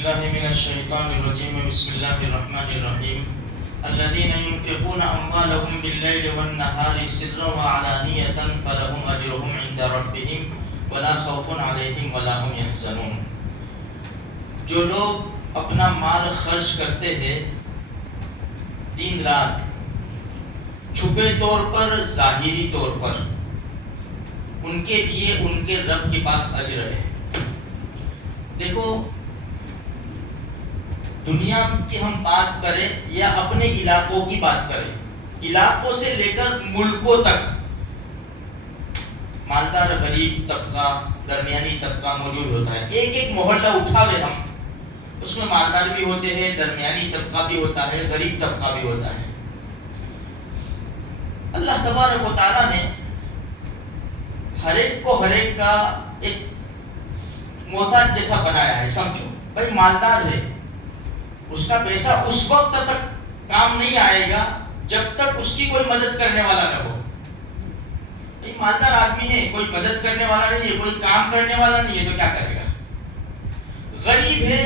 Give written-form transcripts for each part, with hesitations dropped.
بالله من الشيطان الرجيم بسم الله الرحمن الرحيم الذين ينفقون أموالهم بالليل والنهار سرا وعلانية فلهم أجرهم عند ربهم ولا خوف عليهم ولا هم يحزنون. جو لوگ اپنا مال خرچ کرتے ہیں دن رات چھپے طور پر ظاہری طور پر، ان کے لیے ان کے رب کے پاس اجر ہے. دیکھو، دنیا کی ہم بات کریں یا اپنے علاقوں کی بات کریں، علاقوں سے لے کر ملکوں تک مالدار غریب طبقہ درمیانی طبقہ موجود ہوتا ہے. ایک ایک محلہ اٹھاوے ہم، اس میں مالدار بھی ہوتے ہیں، درمیانی طبقہ بھی ہوتا ہے، غریب طبقہ بھی ہوتا ہے. اللہ تبارک و تعالیٰ نے ہر ایک کو ہر ایک کا ایک محتاج جیسا بنایا ہے. سمجھو بھائی، مالدار ہے، اس کا پیسہ اس وقت تک کام نہیں آئے گا جب تک اس کی کوئی مدد کرنے والا نہ ہو. مالدار آدمی ہے، کوئی مدد کرنے والا نہیں ہے، کوئی کام کرنے والا نہیں ہے، تو کیا کرے گا؟ غریب ہے،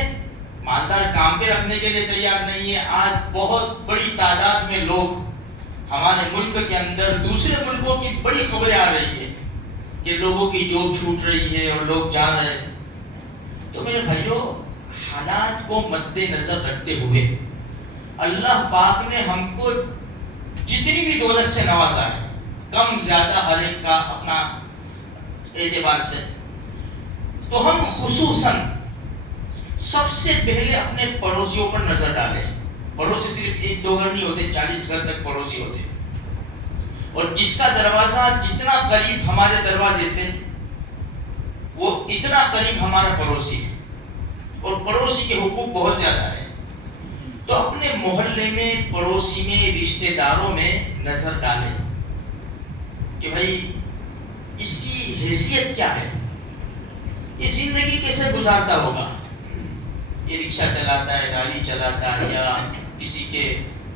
مالدار کام پہ رکھنے کے لیے تیار نہیں ہے. آج بہت بڑی تعداد میں لوگ ہمارے ملک کے اندر دوسرے ملکوں کی بڑی خبریں آ رہی ہے کہ لوگوں کی جاب چھوٹ رہی ہے اور لوگ جا رہے ہیں. تو میرے بھائیوں، حالات کو مد نظر رکھتے ہوئے اللہ پاک نے ہم کو جتنی بھی دولت سے نوازا ہے، کم زیادہ ہر ایک کا اپنا اعتبار سے، تو ہم خصوصاً سب سے پہلے اپنے پڑوسیوں پر نظر ڈالیں. پڑوسی صرف ایک دو گھر نہیں ہوتے، 40 گھر تک پڑوسی ہوتے. اور جس کا دروازہ جتنا قریب ہمارے دروازے سے، وہ اتنا قریب ہمارا پڑوسی ہے. اور پڑوسی کے حقوق بہت زیادہ ہے. تو اپنے محلے میں، پڑوسی میں، رشتہ داروں میں نظر ڈالیں کہ بھائی اس کی حیثیت کیا ہے، یہ زندگی کیسے گزارتا ہوگا. یہ رکشہ چلاتا ہے، گاڑی چلاتا ہے، یا کسی کے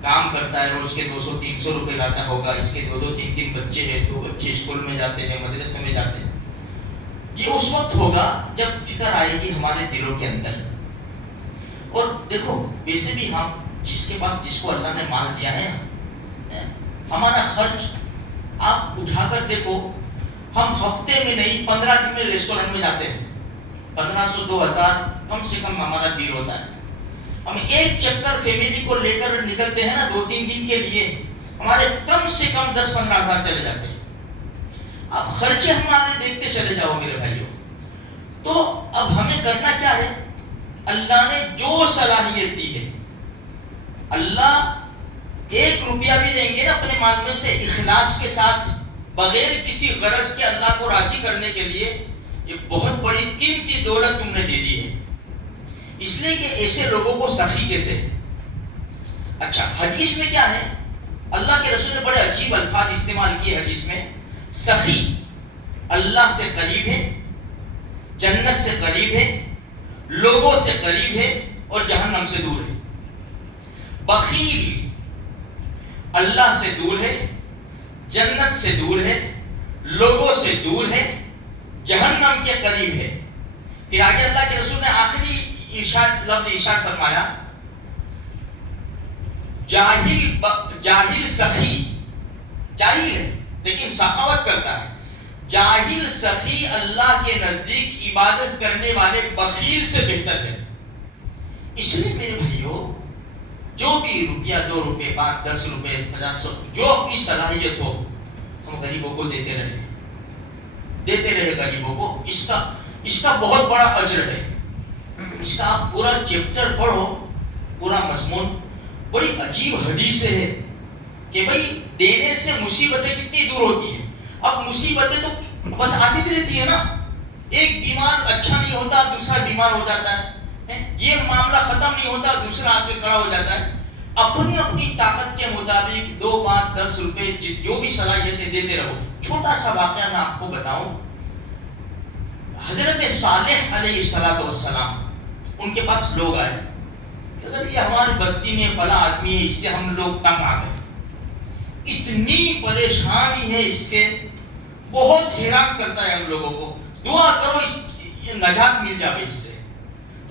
کام کرتا ہے، روز کے 200-300 روپے لاتا ہوگا. اس کے 2-3 بچے ہیں، 2 بچے اسکول میں جاتے ہیں، مدرسے میں جاتے ہیں. یہ اس وقت ہوگا جب فکر آئے گی ہمارے دلوں کے اندر. اور دیکھو، ویسے بھی ہم جس کے پاس، جس کو اللہ نے مال دیا ہے نا، ہمارا خرچ آپ اٹھا کر دیکھو، ہم ہفتے میں نہیں 15 دن میں ریسٹورنٹ میں جاتے ہیں. 1500-2000 کم سے کم ہمارا بل ہوتا ہے. ہم ایک چکر فیملی کو لے کر نکلتے ہیں نا 2-3 دن کے لیے، ہمارے کم سے کم 10-15 ہزار چلے جاتے ہیں. اب خرچے ہمارے دیکھتے چلے جاؤ میرے بھائیوں. تو اب ہمیں کرنا کیا ہے؟ اللہ نے جو صلاحیت دی ہے، اللہ 1 روپیہ بھی دیں گے نا اپنے مال میں سے اخلاص کے ساتھ، بغیر کسی غرض کے اللہ کو راضی کرنے کے لیے، یہ بہت بڑی قیمتی دولت تم نے دے دی ہے. اس لیے کہ ایسے لوگوں کو سخی کہتے ہیں. اچھا، حدیث میں کیا ہے؟ اللہ کے رسول نے بڑے عجیب الفاظ استعمال کیے حدیث میں. سخی اللہ سے قریب ہے، جنت سے قریب ہے، لوگوں سے قریب ہے، اور جہنم سے دور ہے. بخیل اللہ سے دور ہے، جنت سے دور ہے، لوگوں سے دور ہے، جہنم کے قریب ہے. پھر آگے اللہ کے رسول نے آخری لفظ ارشاد فرمایا، جاہل سخی، جاہل ہے لیکن سخاوت کرتا ہے. جاہل سخی اللہ کے نزدیک عبادت کرنے والے بخیل سے بہتر ہے. اس لیے میرے بھائیوں، جو بھی روپیہ 2 روپے 5 10 روپے 50 جو اپنی صلاحیت ہو، ہم غریبوں کو دیتے رہے غریبوں کو. اس کا بہت بڑا اجر ہے. اس کا آپ پورا چیپٹر پڑھو، پورا مضمون. بڑی عجیب حدیث ہے کہ بھائی دینے سے مصیبتیں کتنی دور ہوتی ہیں. اب مصیبتیں تو بس آتی رہتی ہے نا. ایک بیمار اچھا نہیں ہوتا، دوسرا بیمار ہو جاتا ہے. یہ معاملہ ختم نہیں ہوتا، دوسرا آ کے کھڑا ہو جاتا ہے. اپنی اپنی طاقت کے مطابق 2 5 10 روپے جو بھی صلاحیتیں دیتے رہو. چھوٹا سا واقعہ میں آپ کو بتاؤں. حضرت صالح علیہ السلام، ان کے پاس لوگ آئے، یہ ہماری بستی میں فلاں آدمی ہے، اس سے ہم لوگ تنگ آ گئے، اتنی پریشانی ہے اس سے، بہت حیران کرتا ہے ہم لوگوں کو، دعا کرو اس نجات مل جائے اس سے.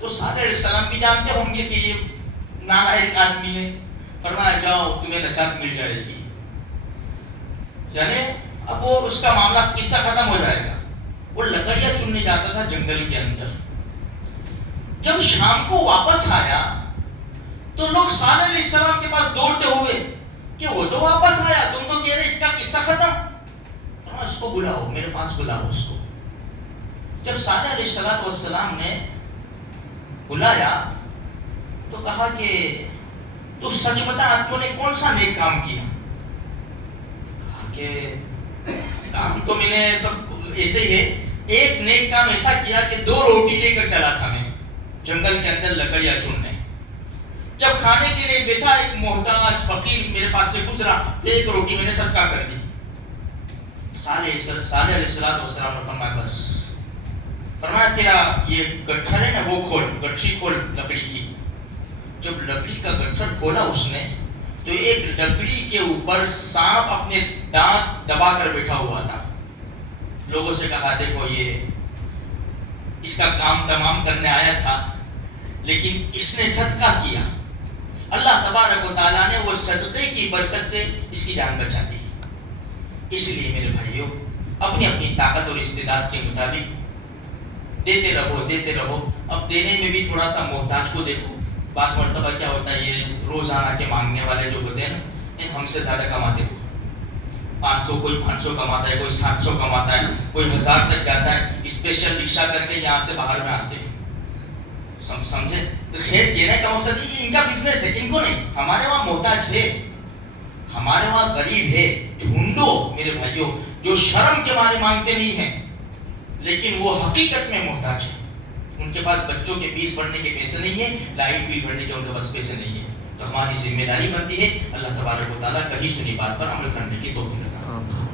تو صالح علیہ السلام بھی جانتے ہوں گے کہ یہ نالائق آدمی ہے. فرمایا جاؤ تمہیں نجات مل جائے گی. یعنی اب وہ اس کا معاملہ قصہ ختم ہو جائے گا. وہ لکڑیاں چننے جاتا تھا جنگل کے اندر. جب شام کو واپس آیا تو لوگ صالح علیہ السلام کے پاس دوڑتے ہوئے کہ وہ تو واپس آیا, تم تو کہہ رہے اس کا قصہ ختم. اس کو بلاؤ, میرے پاس بلاؤ اس کو. جب صالح علیہ السلام نے بلایا تو کہا کہ تو سچ بتا تو نے کون سا نیک کام کیا. کہا کہ کام تو میں نے سب ایسے ہی ہے, ایک نیک کام ایسا کیا کہ 2 روٹی لے کر چلا تھا میں جنگل کے اندر لکڑیاں چننے. جب کھانے کے لیے بیٹھا ایک محتاج فقیر میرے پاس سے گزرا, 1 روٹی میں نے صدقہ کر دی. صالح علیہ السلام نے فرمایا بس. فرمایا تیرا یہ گٹھر ہے نا وہ کھول, گٹھی کھول لکڑی کی. جب لکڑی کا گٹھر کھولا اس نے تو ایک لکڑی کے اوپر سانپ اپنے دانت دبا کر بیٹھا ہوا تھا. لوگوں سے کہا دیکھو یہ اس کا کام تمام کرنے آیا تھا لیکن اس نے صدقہ کیا. اللہ تبارک و تعالیٰ نے وہ صدقے کی برکت سے اس کی جان بچا دی. اس لیے میرے بھائیوں اپنی اپنی طاقت اور استعداد کے مطابق دیتے رہو. اب دینے میں بھی تھوڑا سا محتاج کو دیکھو. بعض مرتبہ کیا ہوتا ہے, یہ روزانہ کے مانگنے والے جو ہوتے ہیں نا, ہم سے زیادہ کماتے ہو. 500 کوئی 500 کماتا ہے, کوئی 700 کماتا ہے, کوئی 1000 تک جاتا ہے. اسپیشل رکشہ کر کے یہاں سے باہر میں آتے ہیں. سمجھے؟ تو خیر کہنے کا مقصد یہ ان کا بزنس ہے, ان کو نہیں. ہمارے وہاں محتاج ہے, ہمارے وہاں غریب ہے. ڈھونڈو میرے بھائیوں جو شرم کے مارے مانگتے نہیں ہیں لیکن وہ حقیقت میں محتاج ہیں. ان کے پاس بچوں کے فیس بھرنے کے پیسے نہیں ہیں, لائٹ بل بھرنے کے ان کے پاس پیسے نہیں ہیں. تو ہماری ذمہ داری بنتی ہے اللہ تبارک و تعالیٰ کہیں سنی بات پر عمل کرنے کی توفیق عطا فرمائے.